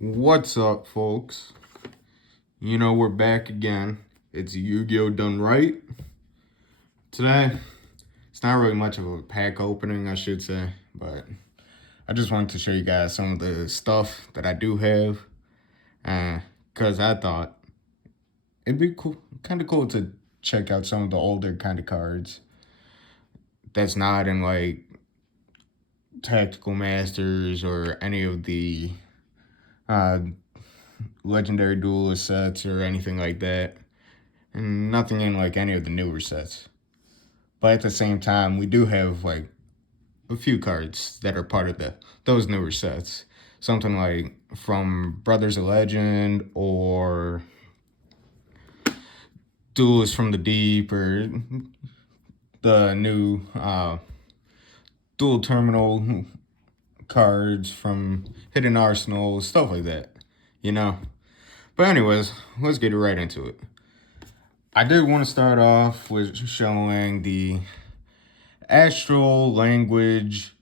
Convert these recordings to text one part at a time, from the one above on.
What's up, folks? We're back again. It's Yu-Gi-Oh! Done right. Today, it's not really much of a pack opening, I should say, but I just wanted to show you guys some of the stuff that I do have, because I thought it'd be kind of cool to check out some of the older kind of cards that's not in, like, Tactical Masters or any of the Legendary Duelist sets or anything like that. And nothing in, like, any of the newer sets. But at the same time, we do have, like, a few cards that are part of those newer sets. Something like from Brothers of Legend or Duelists from the Deep or the new Dual Terminal cards from Hidden Arsenal, stuff like that, But anyways, let's get right into it. I did want to start off with showing the Astral Language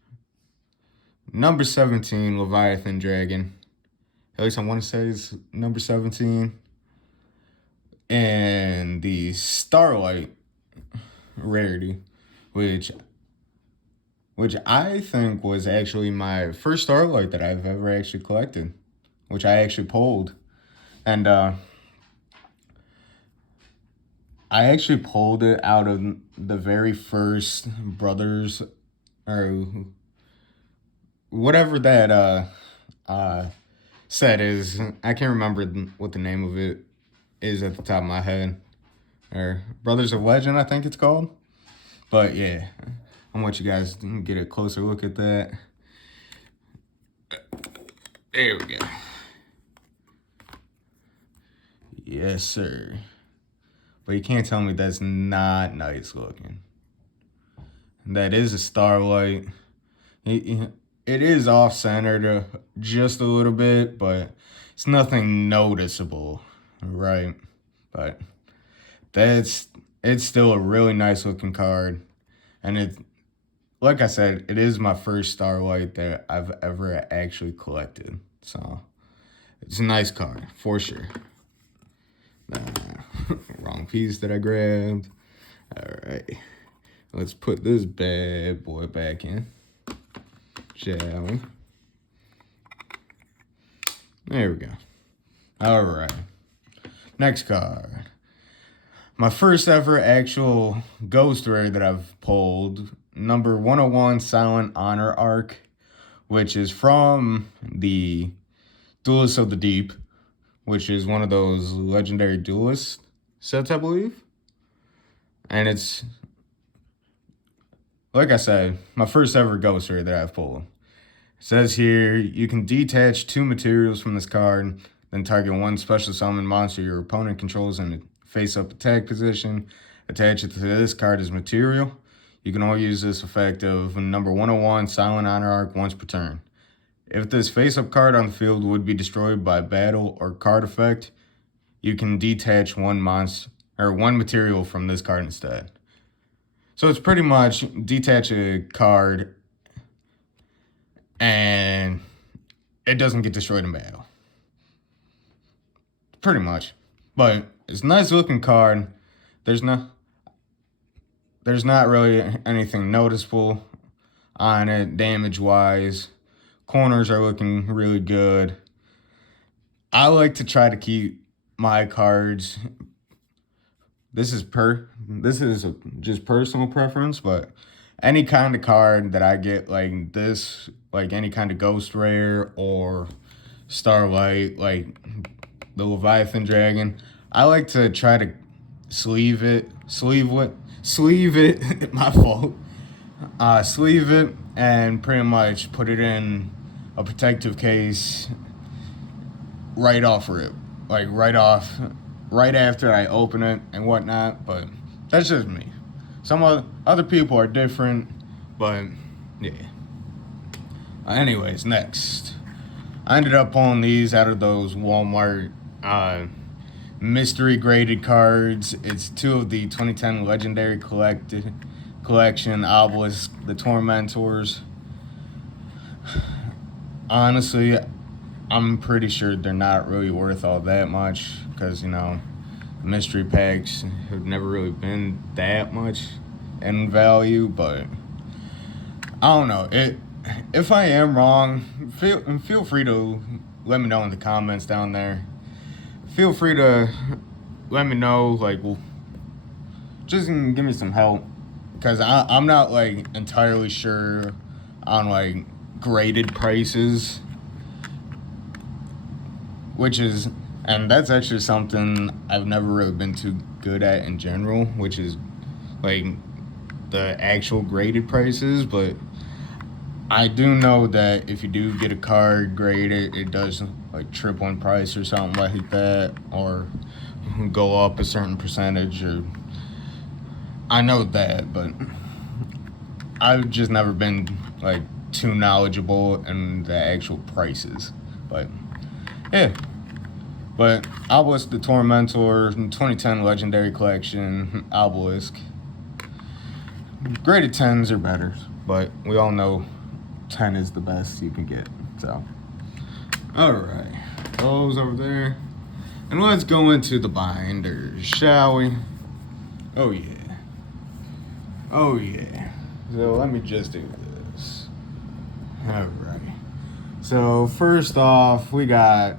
number 17 Leviathan Dragon. At least I want to say it's number 17. And the Starlight rarity, which I think was actually my first Starlight that I've ever actually collected, which I actually pulled. And I actually pulled it out of the very first Brothers, or whatever that set is. I can't remember what the name of it is at the top of my head. Or Brothers of Legend, I think it's called. But yeah, I want you guys to get a closer look at that. There we go. Yes, sir. But you can't tell me that's not nice looking. That is a Starlight. It is off-centered just a little bit, but it's nothing noticeable, right? But it's still a really nice looking card. And it, like I said, it is my first Starlight that I've ever actually collected. So it's a nice card, for sure. Wrong piece that I grabbed. All right. Let's put this bad boy back in, shall we? There we go. All right. Next card. My first ever actual Ghost Rare that I've pulled, number 101 Silent Honor Arc, which is from the Duelists of the Deep, which is one of those legendary duelist sets, I believe. And it's, like I said, my first ever Ghost Rare that I've pulled. It says here, you can detach 2 materials from this card, then target 1 special summon monster your opponent controls in a face-up attack position. Attach it to this card as material. You can only use this effect of number 101 Silent Honor Arc once per turn. If this face-up card on the field would be destroyed by battle or card effect, you can detach 1 monster or 1 material from this card instead. So it's pretty much detach a card and it doesn't get destroyed in battle. Pretty much. But it's a nice looking card. There's not really anything noticeable on it damage-wise. Corners are looking really good. I like to try to keep my cards. This is just personal preference, but any kind of card that I get like this, like any kind of Ghost Rare or Starlight, like the Leviathan Dragon, I like to try to sleeve it, my fault. Sleeve it and pretty much put it in a protective case right off rip, like right after I open it and whatnot. But that's just me. Some other people are different, but yeah. Anyways, next, I ended up pulling these out of those Walmart mystery graded cards. It's 2 of the 2010 Legendary Collection Obelisk, the Tormentors. Honestly, I'm pretty sure they're not really worth all that much because, mystery packs have never really been that much in value, but I don't know. If I am wrong, feel free to let me know in the comments down there. Feel free to let me know, like, just give me some help, because I'm not, like, entirely sure on, like, graded prices, and that's actually something I've never really been too good at in general, which is, like, the actual graded prices. But I do know that if you do get a card graded, it does, like, triple in price or something like that, or go up a certain percentage, or I know that, but I've just never been, like, too knowledgeable in the actual prices. But yeah. But Obelisk the Tormentor, 2010 Legendary Collection, Obelisk. Graded 10s are better, but we all know 10 is the best you can get. So, alright. Those over there. And let's go into the binders, shall we? Oh yeah. Oh yeah. So let me just do this. Alright. So first off, we got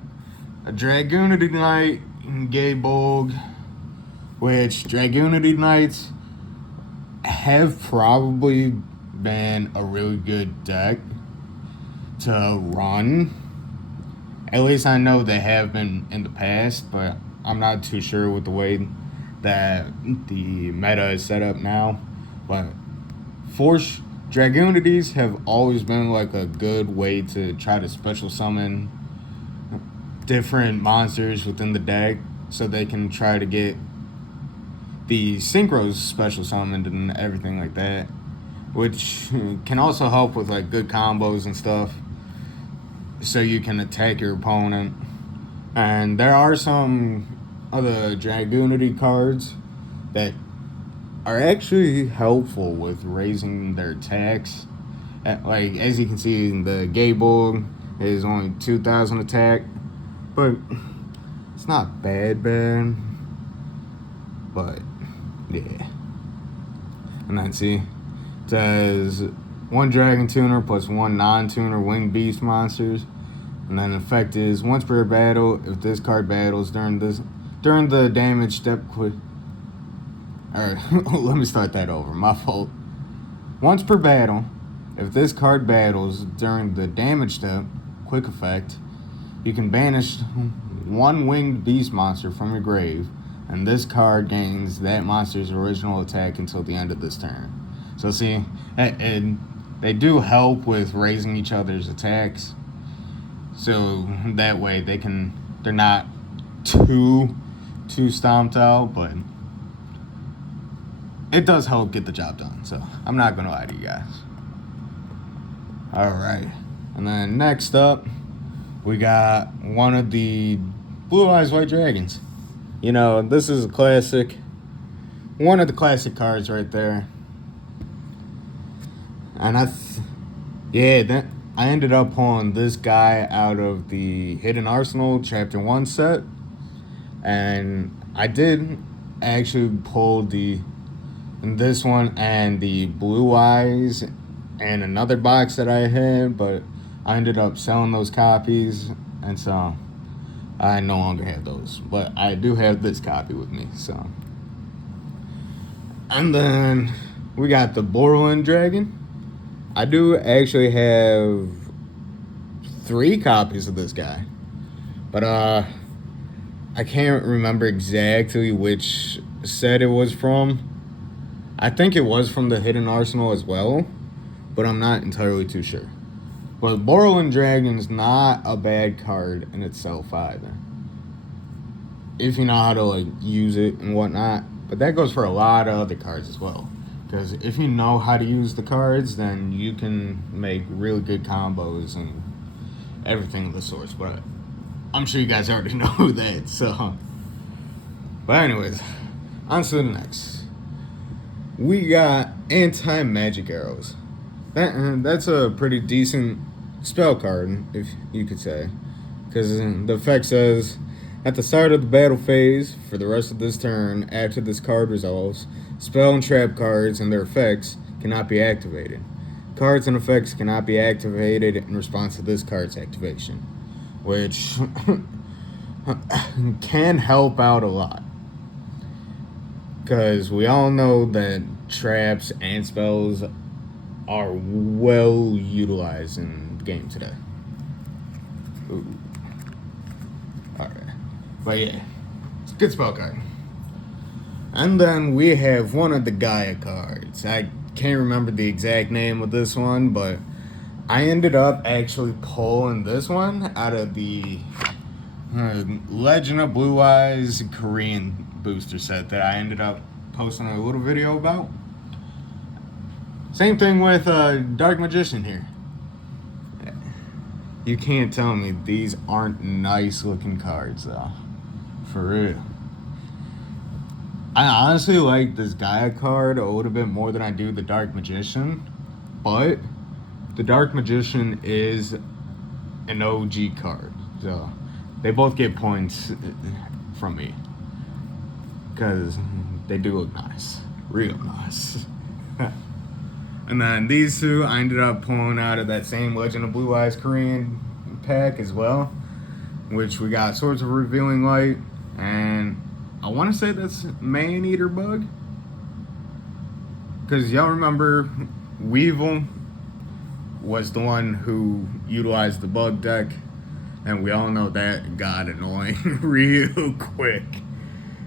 a Dragoonity Knight Gaybolg, which Dragoonity Knights have probably been a really good deck to run. At least I know they have been in the past, but I'm not too sure with the way that the meta is set up now. But Force Dragoonities have always been like a good way to try to special summon different monsters within the deck, so they can try to get the synchros special summoned and everything like that, which can also help with like good combos and stuff, so you can attack your opponent. And there are some other Dragoonity cards that are actually helpful with raising their attacks. Like, as you can see, the Gaybolg is only 2,000 attack, but it's not bad. But yeah. And then see, it says 1 Dragon Tuner plus 1 non-tuner winged beast monsters. And then the effect is once per battle, if this card battles during the damage step quick. Alright, let me start that over. My fault. Once per battle, if this card battles during the damage step quick effect, you can banish 1 winged beast monster from your grave, and this card gains that monster's original attack until the end of this turn. So see, and they do help with raising each other's attacks, so that way they're not too stomped out, but it does help get the job done. So I'm not gonna lie to you guys. All right, and then next up, we got one of the Blue Eyes White Dragons. This is a classic. One of the classic cards right there. And I ended up pulling this guy out of the Hidden Arsenal Chapter 1 set. And I did actually pull this one and the Blue Eyes and another box that I had, but I ended up selling those copies, and so I no longer have those. But I do have this copy with me, so. And then we got the Borderland Dragon. I do actually have 3 copies of this guy, but I can't remember exactly which set it was from. I think it was from the Hidden Arsenal as well, but I'm not entirely too sure. But Borderland Dragon's not a bad card in itself either, if you know how to like use it and whatnot. But that goes for a lot of other cards as well, because if you know how to use the cards, then you can make really good combos and everything of the sorts. But I'm sure you guys already know that, so. But anyways, on to the next. We got anti-magic arrows. That's a pretty decent spell card, if you could say. Because the effect says, at the start of the battle phase, for the rest of this turn, after this card resolves, spell and trap cards and their effects cannot be activated. Cards and effects cannot be activated in response to this card's activation, which can help out a lot. Because we all know that traps and spells are well utilized in the game today. Ooh. Alright. But yeah, it's a good spell card. And then we have one of the Gaia cards. I can't remember the exact name of this one, but I ended up actually pulling this one out of the Legend of Blue Eyes Korean booster set that I ended up posting a little video about. Same thing with Dark Magician here. You can't tell me these aren't nice looking cards though. For real. I honestly like this Gaia card a little bit more than I do the Dark Magician. But the Dark Magician is an OG card. So they both get points from me. Because they do look nice. Real nice. And then these two I ended up pulling out of that same Legend of Blue Eyes Korean pack as well. Which we got Swords of Revealing Light. And I want to say that's Man-Eater Bug. Because y'all remember Weevil was the one who utilized the bug deck. And we all know that got annoying real quick.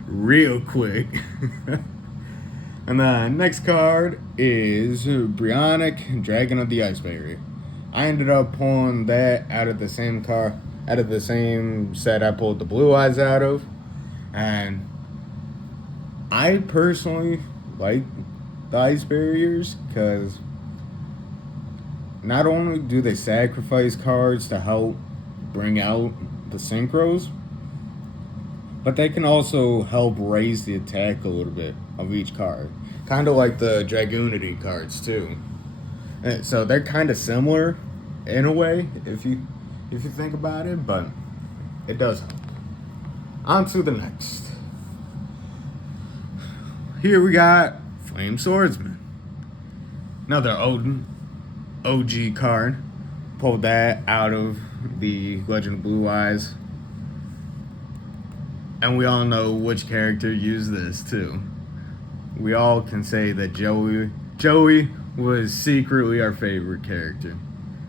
Real quick. And the next card is Brionic, Dragon of the Ice Barrier. I ended up pulling that out of the same set I pulled the Blue Eyes out of. And I personally like the Ice Barriers because not only do they sacrifice cards to help bring out the synchros, but they can also help raise the attack a little bit of each card. Kind of like the Dragoonity cards too. And so they're kind of similar in a way if you think about it, but it does help. On to the next. Here we got Flame Swordsman. Another OG card. Pulled that out of the Legend of Blue Eyes. And we all know which character used this too. We all can say that Joey was secretly our favorite character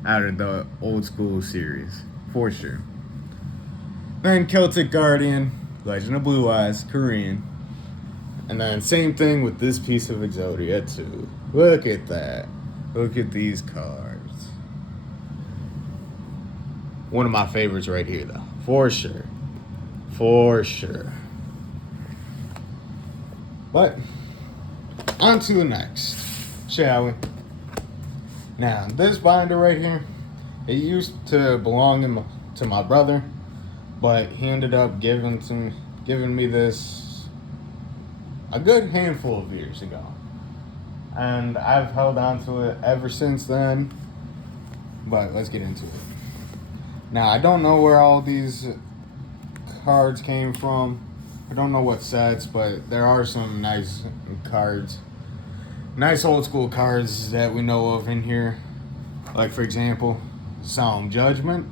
out of the old school series, for sure. Then Celtic Guardian, Legend of Blue Eyes, Korean. And then same thing with this piece of Exodia too. Look at that. Look at these cards. One of my favorites right here though, for sure. For sure. But on to the next, shall we? Now, this binder right here, it used to belong to my brother, but he ended up giving me this a good handful of years ago. And I've held on to it ever since then. But let's get into it. Now, I don't know where all these cards came from. I don't know what sets, but there are some nice cards. Nice old school cards that we know of in here. Like, for example, Solemn Judgment.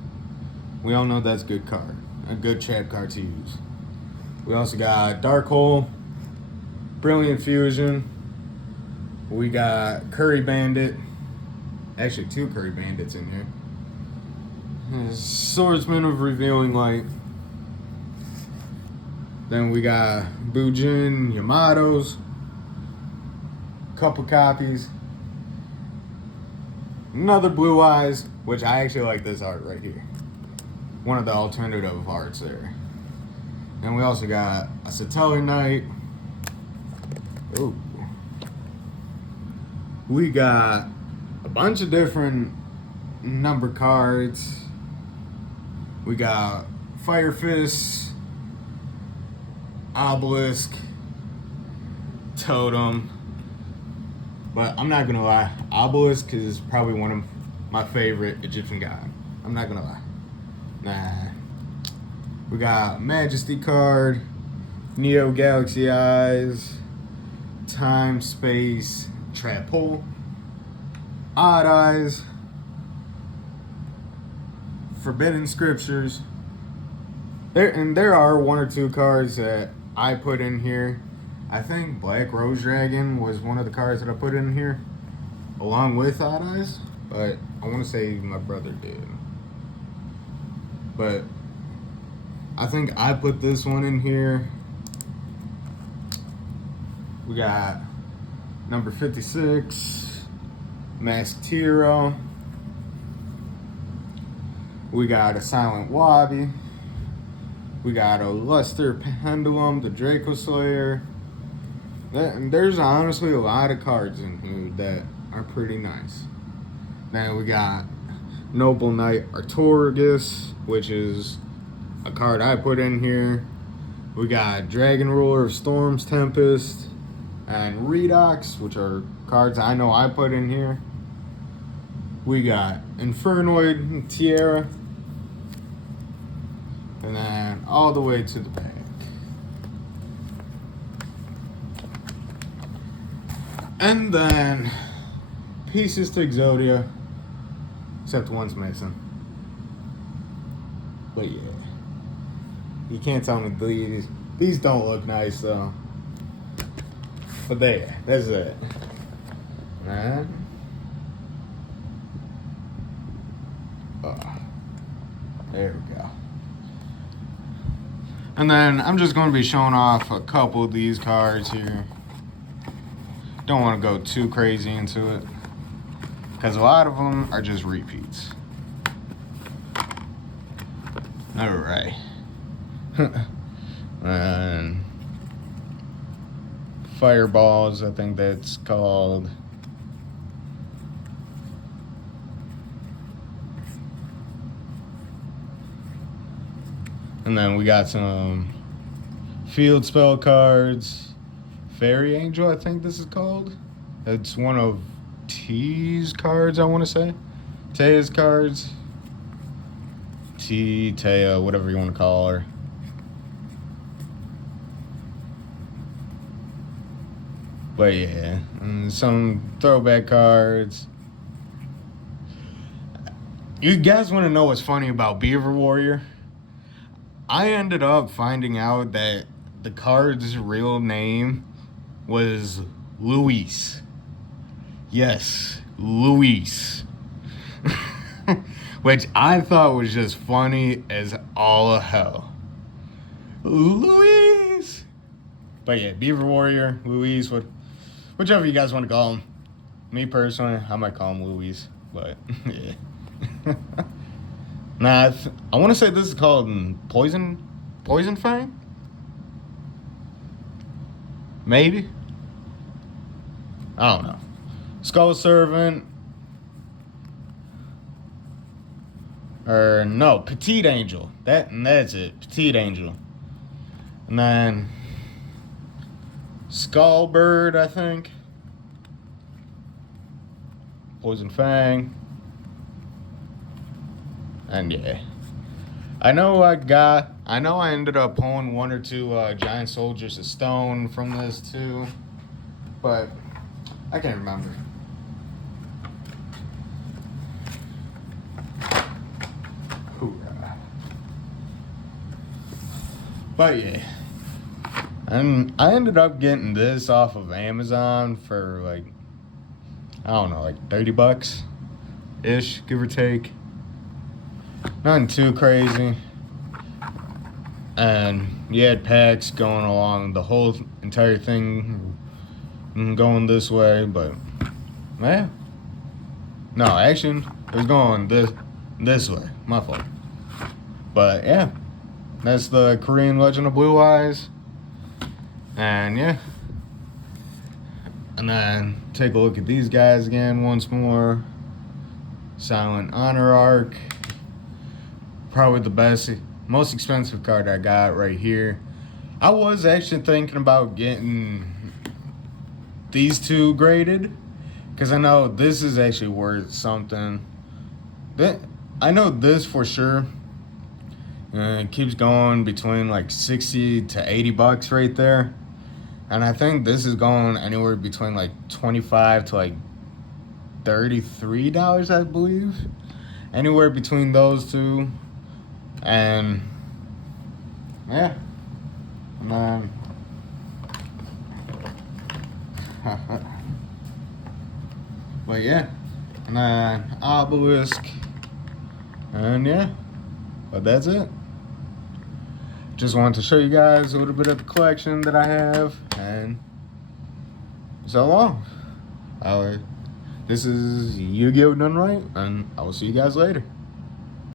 We all know that's a good card. A good trap card to use. We also got Dark Hole, Brilliant Fusion. We got Curry Bandit. Actually, 2 Curry Bandits in here. Swordsmen of Revealing Light. Then we got Bujin Yamato's. Couple copies. Another Blue Eyes, which I actually like this art right here. One of the alternative arts there. And we also got a Satellar Knight. Ooh. We got a bunch of different number cards. We got Fire Fist, Obelisk, Totem. But I'm not gonna lie, Obelisk is probably one of my favorite Egyptian gods. I'm not gonna lie. Nah, We got Majesty card, Neo Galaxy Eyes, Time Space Trap Hole, Odd Eyes, Forbidden Scriptures. There are one or two cards that I put in here. I think Black Rose Dragon was one of the cards that I put in here, along with Odd Eyes, but I want to say my brother did. But I think I put this one in here. We got number 56, Masked Hero. We got a Silent Wabi. We got a Luster Pendulum, the Draco Slayer. There's honestly a lot of cards in here that are pretty nice. Then we got Noble Knight Artorigus, which is a card I put in here. We got Dragon Ruler of Storms, Tempest, and Redox, which are cards I know I put in here. We got Infernoid Tierra. And then all the way to the back. And then pieces to Exodia, except one's missing. But yeah, you can't tell me these don't look nice though. But there, that's it. Alright. There we go. And then I'm just going to be showing off a couple of these cards here. Don't want to go too crazy into it, because a lot of them are just repeats. Alright. And Fireballs, I think that's called. And then we got some field spell cards. Fairy Angel, I think this is called. It's one of T's cards, I want to say. Taya's cards. Taya, whatever you want to call her. But yeah, and some throwback cards. You guys want to know what's funny about Beaver Warrior? I ended up finding out that the card's real name was Luis. Yes, Luis. Which I thought was just funny as all hell. Luis! But yeah, Beaver Warrior, Luis, whichever you guys want to call him. Me personally, I might call him Luis, but yeah. Nah, I want to say this is called Poison Fang? Maybe? I don't know. Skull Servant. Or no, Petite Angel. That's it. Petite Angel. And then Skull Bird, I think. Poison Fang. And yeah, I know I ended up pulling one or two Giant Soldiers of Stone from this too, but I can't remember. Hoorah. But yeah, and I ended up getting this off of Amazon for like, I don't know, like $30-ish, give or take. Nothing too crazy. And you had packs going along the whole entire thing going this way, but man. No, actually it was going this way. My fault. But yeah. That's the Korean Legend of Blue Eyes. And yeah. And then take a look at these guys again once more. Silent Honor Arc. Probably the best, most expensive card I got right here. I was actually thinking about getting these two graded, because I know this is actually worth something. I know this for sure And it keeps going between like 60 to 80 bucks right there. And I think this is going anywhere between like 25 to like $33, I believe. Anywhere between those two. And yeah. And then but yeah. And then obelisk. And yeah. But that's it. Just wanted to show you guys a little bit of the collection that I have. And so long. This is Yu-Gi-Oh! Done Right, and I will see you guys later.